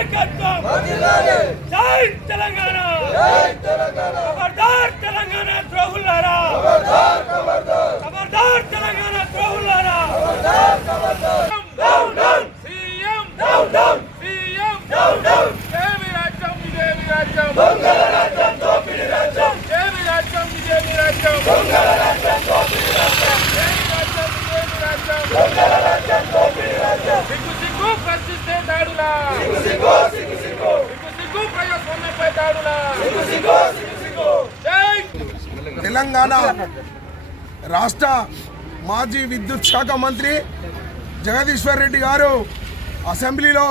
నాయకత్వం! జై తెలంగాణ! ఖబర్దార్ తెలంగాణ ద్రోహులారా ఖబర్దార్ తెలంగాణ ద్రోహులారా సీఎం సీఎం రాజ్యం ఇదేమి రాజ్యం దొంగల రాజ్యం దోపిడి రాజ్యం ఏమి రాజ్యం ఇదేమి రాజ్యం దొంగల రాజ్యం దోపిడి రాజ్యం ఏమి రాజ్యం ఇదేమి రాజ్యం దొంగల రాజ్యం దోపిడి రాజ్యం సిగ్గు సిగ్గు ప్రశ్నిస్తే దాడులా సిగ్గు సిగ్గు సిగ్గు సిగ్గు సిగ్గు సిగ్గు ప్రజాస్వామ్యంపై దాడులా సిగ్గు సిగ్గు సిగ్గు సిగ్గు జై మన రాష్ట్ర మాజీ విద్యుత్ శాఖ మంత్రి జగదీశ్వర్ రెడ్డి గారు అసెంబ్లీలో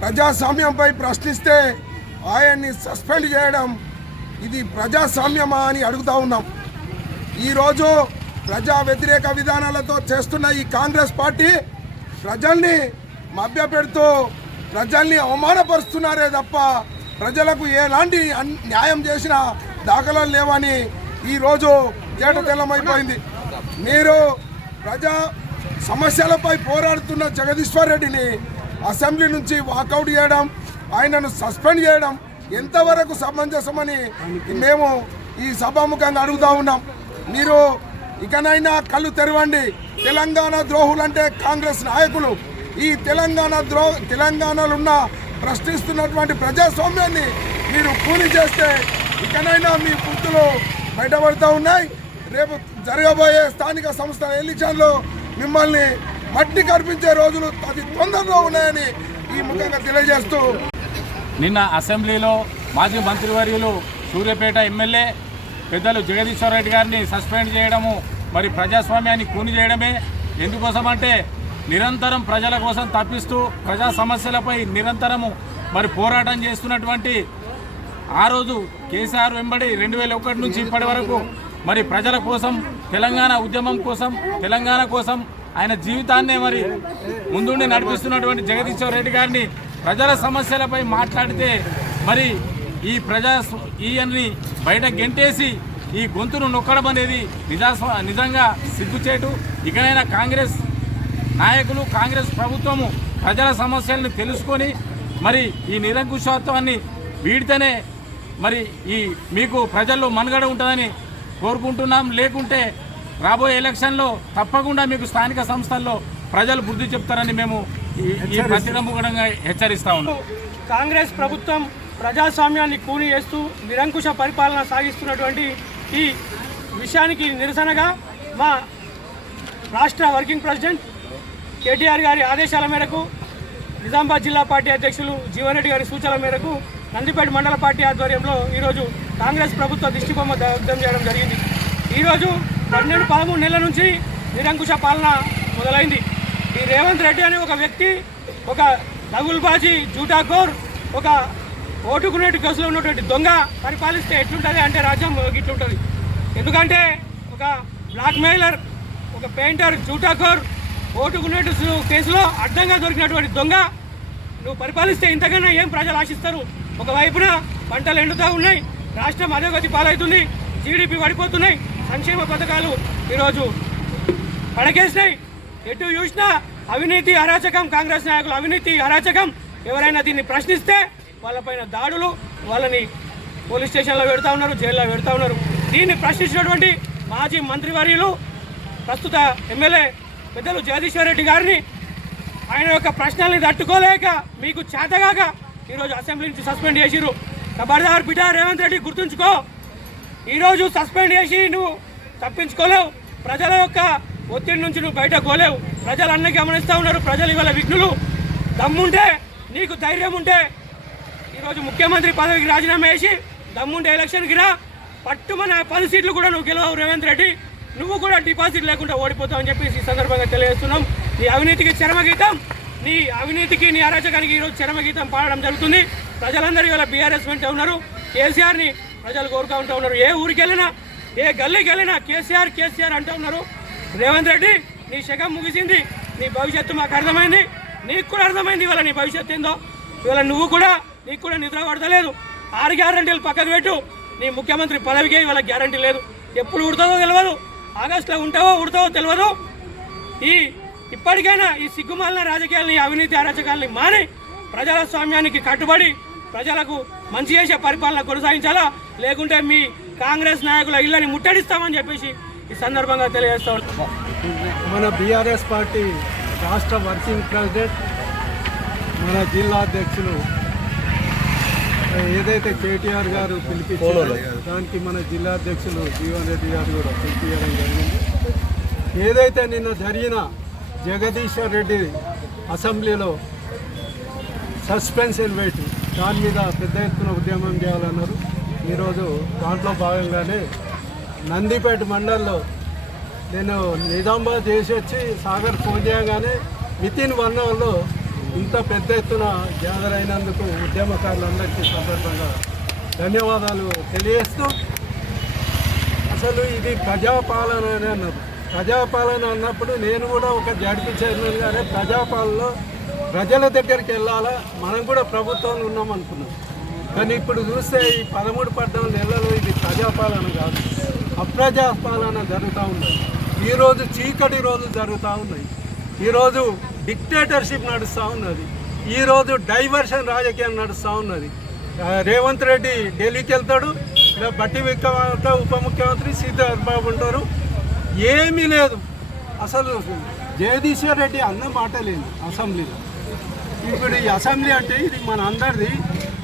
ప్రజాస్వామ్యంపై ప్రశ్నిస్తే ఆయన్ని సస్పెండ్ చేయడం ఇది ప్రజాస్వామ్యమా అని అడుగుతా ఉన్నాం. ఈరోజు ప్రజా వ్యతిరేక విధానాలతో చేస్తున్న ఈ కాంగ్రెస్ పార్టీ ప్రజల్ని మభ్యపెడుతూ ప్రజల్ని అవమానపరుస్తున్నారే తప్ప ప్రజలకు ఎలాంటి న్యాయం చేసిన దాఖలాలు లేవని ఈరోజు తేట తెల్లమైపోయింది. మీరు ప్రజా సమస్యలపై పోరాడుతున్న జగదీశ్వర్ రెడ్డిని అసెంబ్లీ నుంచి వాకౌట్ చేయడం ఆయనను సస్పెండ్ చేయడం ఎంతవరకు సమంజసమని మేము ఈ సభాముఖంగా అడుగుతా ఉన్నాం. మీరు ఇకనైనా కళ్ళు తెరవండి. తెలంగాణ ద్రోహులంటే కాంగ్రెస్ నాయకులు. ఈ తెలంగాణ ద్రో తెలంగాణలో ఉన్న ప్రశ్నిస్తున్నటువంటి ప్రజాస్వామ్యాన్ని మీరు కూలి చేస్తే ఇకనైనా మీ బుద్ధులు బయటపడుతూ ఉన్నాయి. రేపు జరగబోయే స్థానిక సంస్థల ఎన్నికల్లో మిమ్మల్ని మట్టి కనిపించే రోజులు అతి తొందరలో ఉన్నాయని ఈ ముఖంగా తెలియజేస్తూ నిన్న అసెంబ్లీలో మాజీ మంత్రివర్యులు సూర్యాపేట ఎమ్మెల్యే పెద్దలు జగదీశ్వర్ రెడ్డి గారిని సస్పెండ్ చేయడము మరి ప్రజాస్వామ్యాన్ని కూని చేయడమే. ఎందుకోసం అంటే నిరంతరం ప్రజల కోసం తప్పిస్తూ ప్రజా సమస్యలపై నిరంతరము మరి పోరాటం చేస్తున్నటువంటి ఆ రోజు కేసీఆర్ వెంబడి రెండు వేల ఒకటి నుంచి ఇప్పటి వరకు మరి ప్రజల కోసం తెలంగాణ ఉద్యమం కోసం తెలంగాణ కోసం ఆయన జీవితాన్నే మరి ముందుండి నడిపిస్తున్నటువంటి జగదీశ్వర్ రెడ్డి గారిని ప్రజల సమస్యలపై మాట్లాడితే మరి ఈ ప్రజా ఈయన్ని బయట గెంటేసి ఈ గొంతును నొక్కడం అనేది నిజాస్వ నిజంగా సిగ్గుచేటు. ఇకనైనా కాంగ్రెస్ నాయకులు కాంగ్రెస్ ప్రభుత్వము ప్రజల సమస్యలను తెలుసుకొని మరి ఈ నిరంకుశత్వాన్ని వీడితేనే మరి ఈ మీకు ప్రజల్లో మనుగడ ఉంటుందని కోరుకుంటున్నాం. లేకుంటే రాబోయే ఎలక్షన్లో తప్పకుండా మీకు స్థానిక సంస్థల్లో ప్రజలు బుద్ధి చెప్తారని మేము ఈ- ప్రతిరముఖంగా హెచ్చరిస్తా ఉన్నాం. కాంగ్రెస్ ప్రభుత్వం ప్రజాస్వామ్యాన్ని కూని చేస్తూ నిరంకుశ పరిపాలన సాగిస్తున్నటువంటి ఈ విషయానికి నిరసనగా మా రాష్ట్ర వర్కింగ్ ప్రెసిడెంట్ కేటీఆర్ గారి ఆదేశాల మేరకు నిజామాబాద్ జిల్లా పార్టీ అధ్యక్షులు జీవన్ రెడ్డి గారి సూచనల మేరకు నందిపేట మండల పార్టీ ఆధ్వర్యంలో ఈరోజు కాంగ్రెస్ ప్రభుత్వ దిష్టిబొమ్మ దగ్ధం చేయడం జరిగింది. ఈరోజు పన్నెండు పదమూడు నెలల నుంచి నిరంకుశ పాలన మొదలైంది. ఈ రేవంత్ రెడ్డి అనే ఒక వ్యక్తి ఒక దగుల్బాజీ జూటాకోర్ ఒక ఓటుకునేటి కేసులో ఉన్నటువంటి దొంగ పరిపాలిస్తే ఎట్లుంటుంది అంటే రాజ్యం ఇట్లుంటుంది ఎందుకంటే ఒక బ్లాక్ మెయిలర్ ఒక పెయింటర్ జూటాకోర్ ఓటుకునేటి కేసులో అడ్డంగా దొరికినటువంటి దొంగ నువ్వు పరిపాలిస్తే ఇంతకన్నా ఏం ప్రజలు ఆశిస్తారు? ఒకవైపున పంటలు ఎండుతూ ఉన్నాయి రాష్ట్రం అధోగతి పాలవుతుంది జీడిపి పడిపోతున్నాయి సంక్షేమ పథకాలు ఈరోజు పడకేసినాయి. ఎటు చూసినా అవినీతి అరాచకం కాంగ్రెస్ నాయకులు అవినీతి అరాచకం. ఎవరైనా దీన్ని ప్రశ్నిస్తే వాళ్ళపైన దాడులు వాళ్ళని పోలీస్ స్టేషన్లో పెడతా ఉన్నారు జైల్లో పెడతా ఉన్నారు. దీన్ని ప్రశ్నించినటువంటి మాజీ మంత్రివర్యులు ప్రస్తుత ఎమ్మెల్యే పెద్దలు జగదీశ్వర్ రెడ్డి గారిని ఆయన యొక్క ప్రశ్నల్ని తట్టుకోలేక మీకు చేతగాక ఈరోజు అసెంబ్లీ నుంచి సస్పెండ్ చేసిరు ఖబర్దార్ బిడ్డ రేవంత్ రెడ్డి గుర్తుంచుకో. ఈరోజు సస్పెండ్ చేసి నువ్వు తప్పించుకోలేవు. ప్రజల యొక్క ఒత్తిడి నుంచి నువ్వు బయట కోలేవు ప్రజలు అన్నీ గమనిస్తూ ఉన్నారు. ప్రజలు ఇవాళ విఘ్నులు. దమ్ముంటే నీకు ధైర్యం ఉంటే ఈరోజు ముఖ్యమంత్రి పదవికి రాజీనామా చేసి దమ్ముంటే ఎలక్షన్కి రా. పట్టుమన పది సీట్లు కూడా నువ్వు గెలవవు రేవంత్ రెడ్డి. నువ్వు కూడా డిపాజిట్ లేకుండా ఓడిపోతావు అని చెప్పేసి ఈ సందర్భంగా తెలియజేస్తున్నాం. నీ అవినీతికి చరమగీతం. నీ అవినీతికి నీ అరాచకానికి ఈరోజు చరమగీతం పాడడం జరుగుతుంది. ప్రజలందరూ ఇవాళ బీఆర్ఎస్ వెంట ఉన్నారు. కేసీఆర్ని ప్రజలు కోరుకుంటూ ఉన్నారు. ఏ ఊరికి వెళ్ళినా ఏ గల్లీకి వెళ్ళినా కేసీఆర్ కేసీఆర్ అంటూ ఉన్నారు. రేవంత్ రెడ్డి నీ శకం ముగిసింది. నీ భవిష్యత్తు మాకు అర్థమైంది. నీకు కూడా అర్థమైంది ఇవాళ నీ భవిష్యత్తు ఏందో. ఇవాళ నువ్వు కూడా నీకు కూడా నిద్ర పడతలేదు. ఆరు గ్యారంటీలు పక్కకు పెట్టు. నీ ముఖ్యమంత్రి పదవికే ఇవాళ గ్యారంటీ లేదు. ఎప్పుడు ఉడతావో తెలియదు ఆగస్టులో ఉంటావో ఉడతావో తెలియదు ఈ ఇప్పటికైనా ఈ సిగ్గుమాలిన రాజకీయాలని అవినీతి అరాచకాలని మాని ప్రజల స్వామ్యానికి కట్టుబడి ప్రజలకు మంచి చేసే పరిపాలన కొనసాగించాలా? లేకుంటే మీ కాంగ్రెస్ నాయకుల ఇళ్ళని ముట్టడిస్తామని చెప్పేసి ఈ సందర్భంగా తెలియజేస్తా ఉంటాం మన బీఆర్ఎస్ పార్టీ రాష్ట్ర వర్కింగ్ ప్రెసిడెంట్ మన జిల్లా అధ్యక్షులు ఏదైతే కేటీఆర్ గారు పిలిపించారో దానికి మన జిల్లా అధ్యక్షులు జీవన్ రెడ్డి గారు కూడా పిలిపించడం జరిగింది. ఏదైతే నిన్న జరిగిన జగదీశ్వర్ రెడ్డి అసెంబ్లీలో సస్పెన్స్ ఎలివేట్ దాని మీద పెద్ద ఎత్తున ఉద్యమం చేయాలన్నారు. ఈరోజు దాంట్లో భాగంగానే నందిపేట మండల్లో నేను నిజామాబాద్ చేసి వచ్చి సాగర్ ఫోన్ చేయగానే విత్ ఇన్ వన్ అవర్లో ఇంత పెద్ద ఎత్తున గ్యాదర్ అయినందుకు ఉద్యమకారులందరికీ సందర్భంగా ధన్యవాదాలు తెలియజేస్తూ అసలు ఇది ప్రజాపాలన అని అన్నారు. ప్రజాపాలన అన్నప్పుడు నేను కూడా ఒక జడ్పీ చైర్మన్ గారే ప్రజాపాలనలో ప్రజల దగ్గరికి వెళ్ళాలా? మనం కూడా ప్రభుత్వంలో ఉన్నాం అనుకున్నాం. కానీ ఇప్పుడు చూస్తే ఈ పదమూడు పద్నాలుగు నెలల్లో ఇది ప్రజాపాలన కాదు. అప్రజాపాలన జరుగుతూ ఉన్నది. ఈరోజు చీకటి రోజు జరుగుతూ ఉన్నాయి ఈరోజు డిక్టేటర్షిప్ నడుస్తూ ఉన్నది. ఈరోజు డైవర్షన్ రాజకీయం నడుస్తూ ఉన్నది. రేవంత్ రెడ్డి ఢిల్లీకి వెళ్తాడు ఇలా బట్టి విక్రమార్క ఉప ముఖ్యమంత్రి సీతారాం ఉంటారు. ఏమీ లేదు. అసలు జగదీశ్వర్ రెడ్డి అన్న మాట లేదు అసెంబ్లీలో. ఇప్పుడు ఈ అసెంబ్లీ అంటే ఇది మన అందరిది.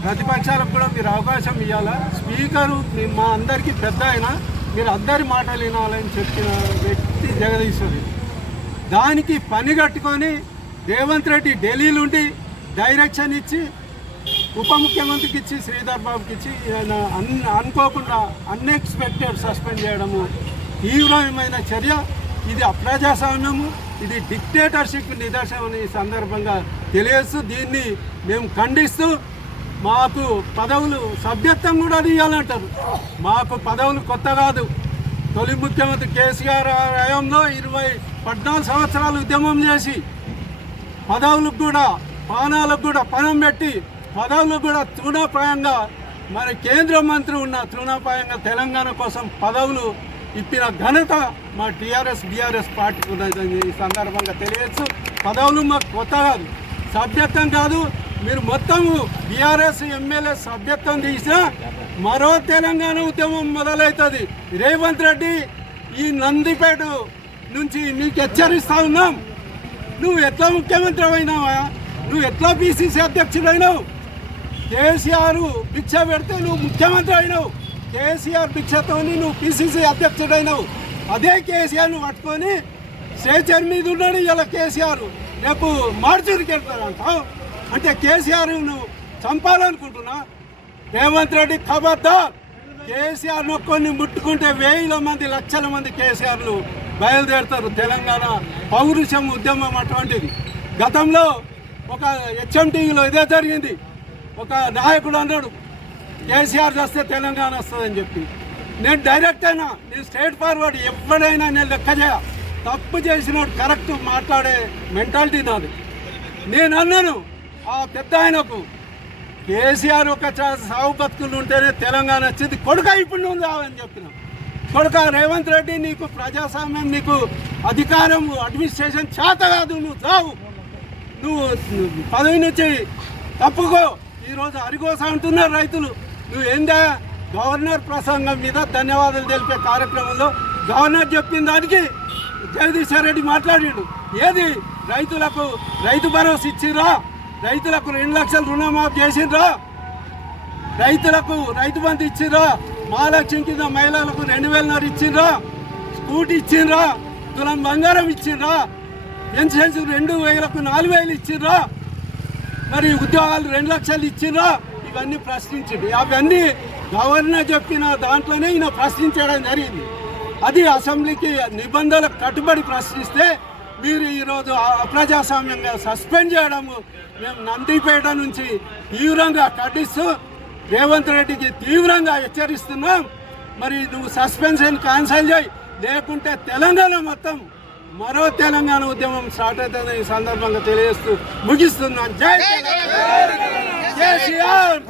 ప్రతిపక్షాలకు కూడా మీరు అవకాశం ఇవ్వాలా స్పీకరు మీ- మా అందరికీ పెద్ద అయినా మీరు అందరి మాటలు వినాలని చెప్పిన వ్యక్తి జగదీశ్వరి దానికి పని కట్టుకొని రేవంత్ రెడ్డి ఢిల్లీలో ఉండి డైరెక్షన్ ఇచ్చి ఉప ముఖ్యమంత్రికి ఇచ్చి శ్రీధర్ బాబుకి ఇచ్చి ఆయన అన్ అనుకోకుండా అన్ఎక్స్పెక్టెడ్ సస్పెండ్ చేయడము తీవ్రమైన చర్య. ఇది అప్రజాస్వామ్యము ఇది డిక్టేటర్షిప్ నిదర్శనం అని ఈ సందర్భంగా తెలియస్తూ దీన్ని మేము ఖండిస్తూ మాకు పదవులు సభ్యత్వం కూడా తీయాలంటారు. మాకు పదవులు కొత్త కాదు. తొలి ముఖ్యమంత్రి కేసీఆర్ హయాంలో ఇరవై పద్నాలుగు సంవత్సరాలు ఉద్యమం చేసి పదవులకు కూడా పానాలకు కూడా పణం పెట్టి పదవులు కూడా తృణప్రాయంగా మరి కేంద్ర మంత్రి ఉన్న తృణప్రాయంగా తెలంగాణ కోసం పదవులు ఇప్పిన ఘనత మా టీఆర్ఎస్ బీఆర్ఎస్ పార్టీకి ఉన్నదని ఈ సందర్భంగా తెలియచ్చు పదవులు మాకు కొత్త కాదు సభ్యత్వం కాదు. మీరు మొత్తము బీఆర్ఎస్ ఎమ్మెల్యే సభ్యత్వం తీసినా మరో తెలంగాణ ఉద్యమం మొదలవుతుంది. రేవంత్ రెడ్డి ఈ నందిపేట నుంచి నీకు హెచ్చరిస్తా ఉన్నాం. నువ్వు ఎట్లా ముఖ్యమంత్రి అయినావా? నువ్వు ఎట్లా బీసీసీ అధ్యక్షుడైనావు? కేసీఆర్ భిక్ష పెడితే నువ్వు ముఖ్యమంత్రి అయినావు. కేసీఆర్ భిక్షతో నువ్వు పిసిసి అధ్యక్షుడైనావు. అదే కేసీఆర్ను పట్టుకొని స్టేచర్ మీద ఉన్నాడు ఇలా కేసీఆర్. రేపు మార్చురికి వెళ్తారంటావు అంటే కేసీఆర్ నువ్వు చంపాలనుకుంటున్నా? రేవంత్ రెడ్డి ఖబర్దార్. కేసీఆర్ నొక్కొని ముట్టుకుంటే వేల మంది లక్షల మంది కేసీఆర్లు బయలుదేరుతారు తెలంగాణ పౌరుషం ఉద్యమం అటువంటిది. గతంలో ఒక హెచ్ఎంటీవీలో ఇదే జరిగింది. ఒక నాయకుడు అన్నాడు కేసీఆర్ వస్తే తెలంగాణ వస్తుందని చెప్పి. నేను డైరెక్ట్ అయినా నేను స్ట్రేట్ ఫార్వర్డ్ ఎవడైనా నేను లెక్క చేయ. తప్పు చేసిన కరెక్ట్ మాట్లాడే మెంటాలిటీ నాది. నేను అన్నాను ఆ పెద్ద ఆయనకు కేసీఆర్ ఒక సాగు బతుకులు ఉంటేనే తెలంగాణ వచ్చింది కొడుక ఇప్పుడు నువ్వు రావని చెప్పిన. కొడుక రేవంత్ రెడ్డి నీకు ప్రజాస్వామ్యం నీకు అధికారం అడ్మినిస్ట్రేషన్ చేత కాదు నువ్వు రావు. నువ్వు పదవి నుంచి తప్పుకో. ఈరోజు అరిగోసా అంటున్నారు రైతులు. నువ్వు ఏందా గవర్నర్ ప్రసంగం మీద ధన్యవాదాలు తెలిపే కార్యక్రమంలో గవర్నర్ చెప్పిన దానికి జగదీశ్వర్ రెడ్డి మాట్లాడాడు. ఏది? రైతులకు రైతు భరోసా ఇచ్చిర్రా? రైతులకు రెండు లక్షలు రుణమాఫీ చేసిండ్రా? రైతులకు రైతు బంధు ఇచ్చిండ్రా మహాలక్ష్మి కింద మహిళలకు రెండు వేలన్నర ఇచ్చిండ్రా స్కూటీ ఇచ్చిండ్రా తులం బంగారం ఇచ్చిండ్రా పెన్షన్స్ రెండు వేలకు నాలుగు వేలు ఇచ్చిండ్రా మరి ఉద్యోగాలు రెండు లక్షలు ఇచ్చిండ్రా ఇవన్నీ ప్రశ్నించింది. అవన్నీ గవర్నర్ చెప్పిన దాంట్లోనే ఈయన ప్రశ్నించడం జరిగింది. అది అసెంబ్లీకి నిబంధనలకు కట్టుబడి ప్రశ్నిస్తే మీరు ఈరోజు ప్రజాస్వామ్యంగా అప్రజాస్వామ్యంగా సస్పెండ్ చేయడము మేము నందిపేట నుంచి తీవ్రంగా ఖండిస్తూ రేవంత్ రెడ్డికి తీవ్రంగా హెచ్చరిస్తున్నాం. మరి నువ్వు సస్పెన్షన్ క్యాన్సిల్ చేయి. లేకుంటే తెలంగాణ మొత్తం మరో తెలంగాణ ఉద్యమం స్టార్ట్ అవుతుందని ఈ సందర్భంగా తెలియజేస్తూ ముగిస్తున్నాను. జై తెలంగాణ. కేసీఆర్